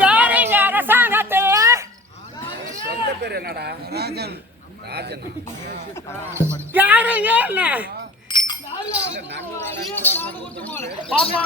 யாரு இங்க அரசாங்கத்தில்? சொந்த பேர் என்னடா? ராஜன். ராஜன்? என்ன? பாப்பா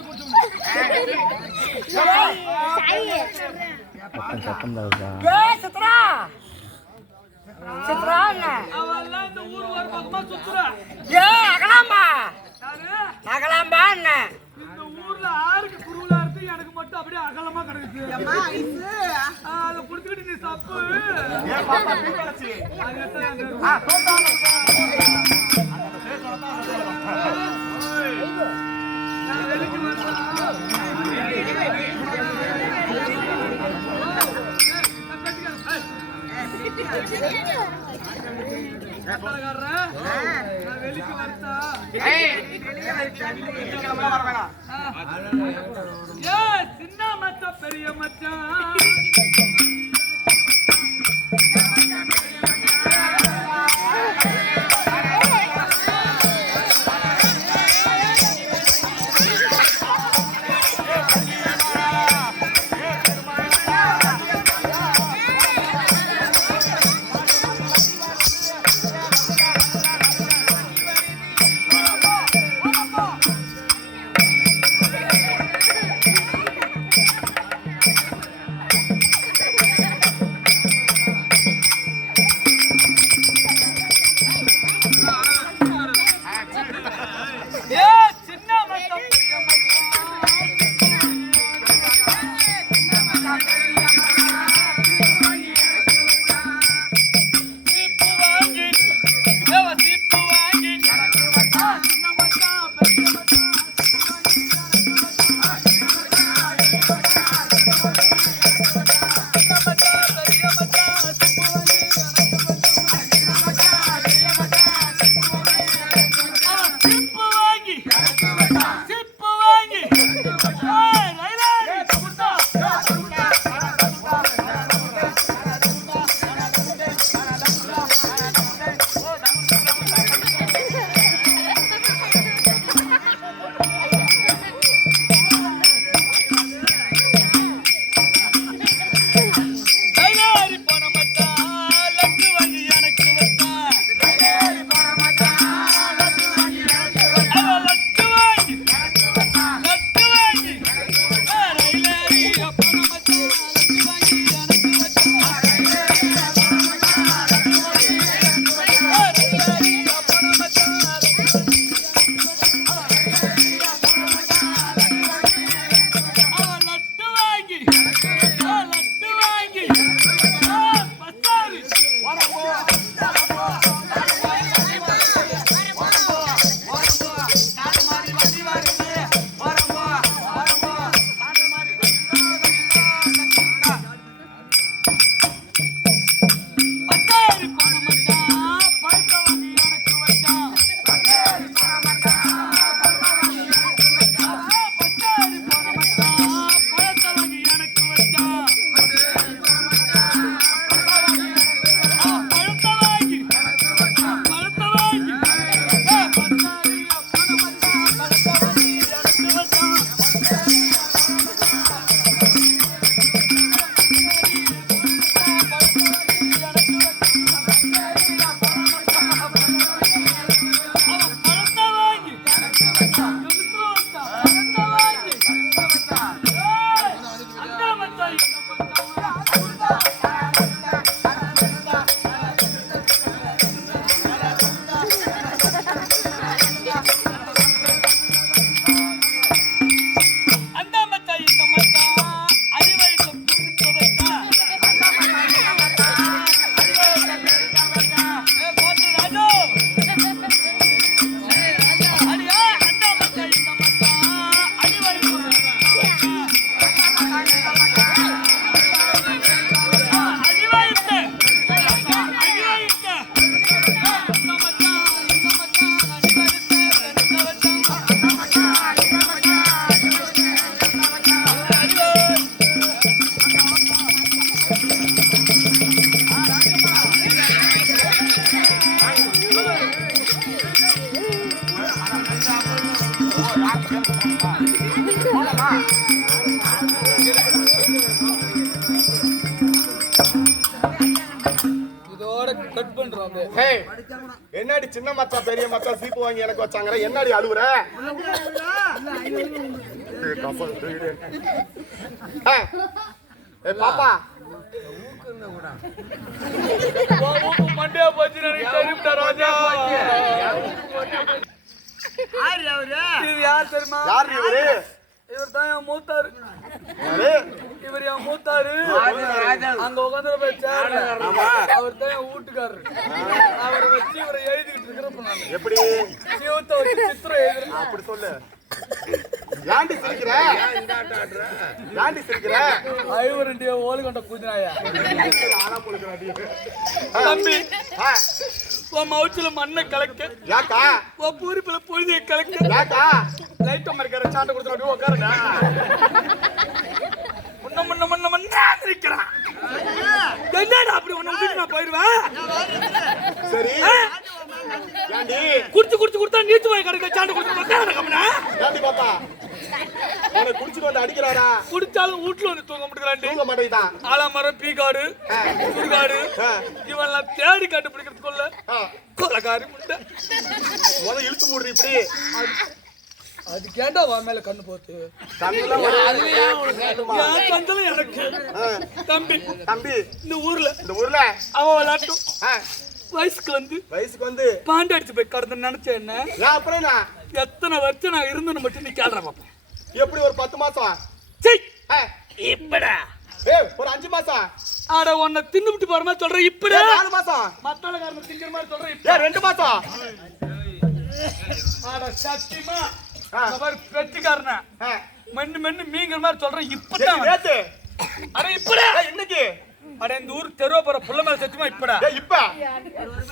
போட்டு மல்லிகா ஏய் சுந்தா. ஏய் சித்ரா சித்ரா என்ன ஏய் அகலாம்பா அகலாம்பா என்ன இந்த ஊர்ல ஆறுக்கு குருவிலா இருக்கு எனக்கு மட்டும் அப்படியே அகலமா கிடக்குது அதை புடிச்சுக்கிட்டு நீ தப்பு ஏன் பாப்பா சின்ன மச்சா பெரிய மச்சான் கட் பண்றோம் என்னடி சின்ன மச்சான் பெரிய மச்சான் சீப்பு வாங்கி எனக்கு வச்சாங்க என்னடி அழுவுற. ஏய், பாப்பா. மண்டியா போச்சு எனக்கு தெரியும்டா ராஜா. இது யார் தெரியுமா யார் இவரு? இவர் தான் என் மூத்தாரு. யாரு? இவர் என் மூத்தாரு. அங்க உட்காந்து அவர் தான் என் வீட்டுக்காரரு. அவரை வச்சு இவரை எழுதிக்கிட்டு இருக்கிறப்ப நான். எப்படி? சிவத்தை வச்சு சித்திரம் எழுதுறேன். அப்படி சொல்லு. ஏன்டி சிரிக்கிற? ஏன்டி சிரிக்கிற? ஐவரண்டிய ஓலு கொண்ட குதினாயா. தம்பி உன் மவுச்சில மண்ணை கலக்க. ஏக்கா. உன் பூரிப்புல பொழுதியை கலக்க. ஏக்கா. லைட் மறைக்கிற சாட்டை கொடுத்து அப்படியே உட்காருங்க முன்ன முன்ன முன்ன முன்னா இருக்கிறான் என்னடா அப்படி உன்னை நான் போயிடுவேன்? சரி. குடிச்சு குடிச்சு கொடுத்தா நீச்சு போய் கிடைக்க கொடுத்து உட்கார கம்மனா. ஏன்டி பாப்பா? உன்னை குடிச்சிட்டு வந்து அடிக்கிறாரா குடிச்சாலும் வீட்டுல வந்து தூங்க முடியலாண்டி தூங்க மாட்டேங்குதான் ஆலமரம் பீகாடு சுடுகாடு இவெல்லாம் தேடி கண்டுபிடிக்கிறதுக்குள்ள கொலகாரி முட்டை முத இழுத்து மூடுறி இப்படி. அது கேட்டா உன் மேல கண்ணு போத்து. கண்ணுலாம் ஒரு- என் கந்தல எனக்கு. தம்பி தம்பி. இந்த ஊர்ல இந்த ஊர்ல? அவன் விளையாட்டும். ஆ, வயசுக்கு வந்து வயசுக்கு வந்து? பாண்டி அடிச்சு போய் கடந்து நினைச்சேன் அப்புறம் எத்தனை வருஷம் நான் இருந்தேன்னு மட்டும் நீ கேள்ற பாப்பேன் எப்படி ஒரு பத்து மாசம்? இப்படா. ஏய் ஒரு அஞ்சு மாசம். ஆட உன்னை தின்னுபிட்டு போற மாதிரி சொல்றேன் இப்படா. நாலு மாசம். மத்தாளக்காரன் திங்கிற மாதிரி சொல்றேன் இப்ப ரெண்டு மாசம். ஆட சத்தியமா? பெட்டிக்காரன ஆ, மென்னு மென்னு மீங்கிற மாதிரி சொல்றேன் இப்பதான் நேத்து? அட இப்படா. இன்னைக்கு அட இந்த ஊர் தெருவ போற புள்ள மேல சத்தியமா இப்படா. இப்ப?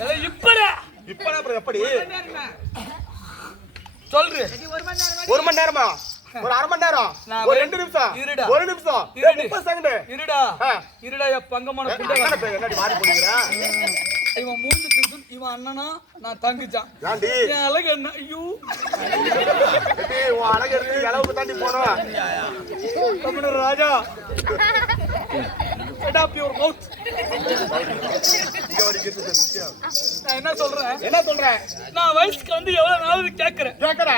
அட இப்படா. இப்ப அப்புறம் எப்படி? சொல்று. ஒரு மணி நேரமா? ஒரு அரை மணி நேரம். ஒரு ரெண்டு நிமிஷம். இருடா. ஒரு நிமிஷம். முப்பது செகண்ட் இருடா. இருடா என் பங்கமான என்னடி மாறி போடுங்கிற இவன் மூஞ்சி திருத்தும் இவன் அண்ணனா நான் தங்கிச்சான். என் அழகு என்ன? ஐயோ. உன் அழகு இருக்கு அளவுக்கு தாண்டி போனோம் தமிழர் ராஜா. என்ன சொல்றேன்? என்ன சொல்ற? நான் வயசுக்கு வந்து எவ்வளவு நாள் கேட்கிறேன் கேக்குற?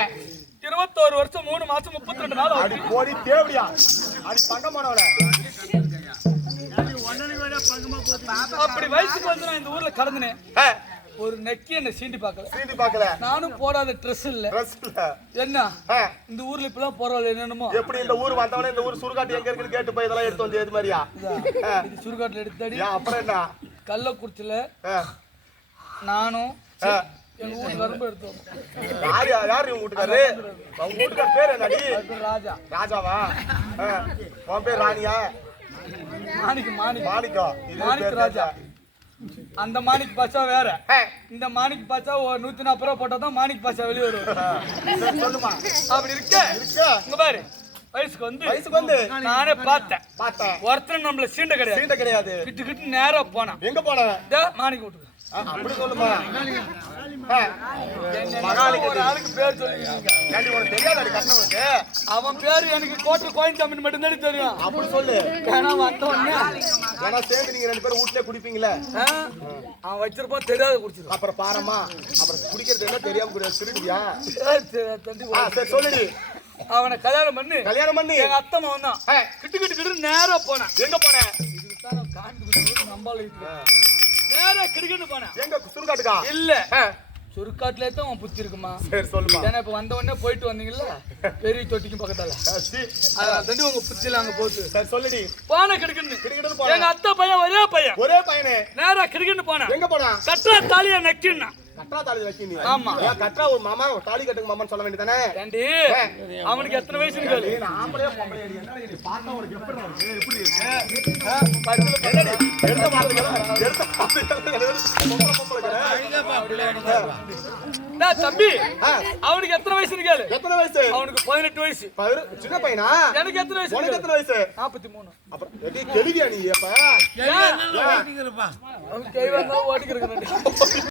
இருபத்தோரு வருஷம் மூணு மாசம் முப்பத்தி ரெண்டு நாள் அடி ஆகுது போடி தேவடியா? அடி பங்கமானவள. அப்படி வயசுக்கு வந்து நான் இந்த ஊர்ல கடந்தினேன். ஒரு நெக்கி என்ன சீண்டி பார்க்கல. சீண்டி பாக்கல நானும் போடாத ட்ரெஸ் இல்ல. ட்ரெஸ் இல்ல. என்ன? இந்த ஊர்ல இப்பெல்லாம் போறவள் என்னென்னமோ? எப்படி இந்த ஊர் வந்தவனே இந்த ஊர் சுடுகாட்டு எங்க இருக்குன்னு கேட்டு போய் இதெல்லாம் எடுத்து வந்து எது மாதிரியா? இது சுடுகாட்டுல எடுத்தடி அப்புறம் என்ன? கள்ளக்குறிச்சியில நானும் வீட்டு யாரு யாரு உங்க வீட்டுக்காரு? பேர் என்னடி? ராஜா. ராஜாவா? உன் பேர் ராணியா? மாணிக்கு மாணிக். மாணிக்கம் இது மாணிக் பேர் ராஜா. அந்த மாணிக் பாஷா வேற. இந்த மாணிக் பாஷா ஒரு நூத்தி நாற்பது ரூபா போட்டா தான் மாணிக் பாஷா வெளியே வரும் சொல்லுமா. அப்படி இருக்க. இருக்கு. இங்க பாரு. வயசுக்கு வந்து வயசுக்கு வந்து? நானே பார்த்தேன். பார்த்தேன். ஒருத்தன் நம்மள சீண்ட கிடையாது. சீண்டை கிடையாது. கிட்டு கிட்டு நேரா போனான். எங்க போன இதோ மாணிக்க வீட்டுக்கு. ஆ, அப்படி சொல்லுமா? ஒரு ஆளுக்கு பேர் சொல்லி உனக்கு தெரியாதாடி கஷ்டவனுக்கு அவன் பேரு எனக்கு கோட்டை கோயின் சாமி மட்டும்தான் தெரியும். அப்படி சொல்லு. ஏன்னா வந்த உடனே ஏன்னா சேர்ந்து நீங்க ரெண்டு பேரும் வீட்லயே குடிப்பீங்களே? அவன் வச்சிருப்பான் தெரியாத குடிச்சிருவான் அப்புறம் பாரமா அப்புறம் குடிக்கிறது என்ன தெரியாம குடியாது திருடியா சரி, சொல்லுடி. அவனை கல்யாணம் பண்ணி. கல்யாணம் பண்ணி. எங்க அத்தை மகன் தான் கிட்டு கிட்டு கிட்டு நேரா போனேன். எங்க போன? இதுதான் நான் காண்டு நம்பால நேரா கிடுக்கிட்டு போனேன். எங்க சுடுகாட்டுக்கா? இல்ல. சுருக்காட்டுல தான் அவன் புத்தி இருக்குமா? சரி சொல்லுமா. ஏன்னா இப்ப வந்த உடனே போயிட்டு வந்தீங்கல்ல? பெரிய தொட்டிக்கும் பக்கத்தால. அதனால தண்டி உங்க புத்தியில அங்க போகுது சரி சொல்லுடி. போன கிடுக்குன்னு. கிடுக்கிட்டு போன. எங்க அத்தை பையன் ஒரே பையன். ஒரே பையனே. நேரா கிடுக்குன்னு போனேன் எங்க போனா? கட்டுறா தாலியா நக்கின்னா. கட்டா தாலி வைக்கீங்க ஆமா. ஏன் கட்டா ஒரு மாமா ஒரு தாலி கட்டுங்க மாமான்னு சொல்ல வேண்டியதானே ஏண்டி? அவனுக்கு எத்தனை ஆம்பளையா என்ன நீ பார்த்தா எப்படி இருக்கு? எப்படி இருக்கு? எடுத்த எடுத்த பொம்பளை பொம்பளை தம்பி ஆ, அவனுக்கு எத்தனை வயசுன்னு கேளு. எத்தனை வயசு? அவனுக்கு பதினெட்டு வயசு. சின்ன பையனா? எனக்கு எத்தனை வயசு உனக்கு எத்தனை வயசு? நாற்பத்தி மூணு அப்புறம் எப்படி கெழுவியா நீ அப்ப? ஏன்? அவன் கை வந்தா ஓடிக்கிறேன்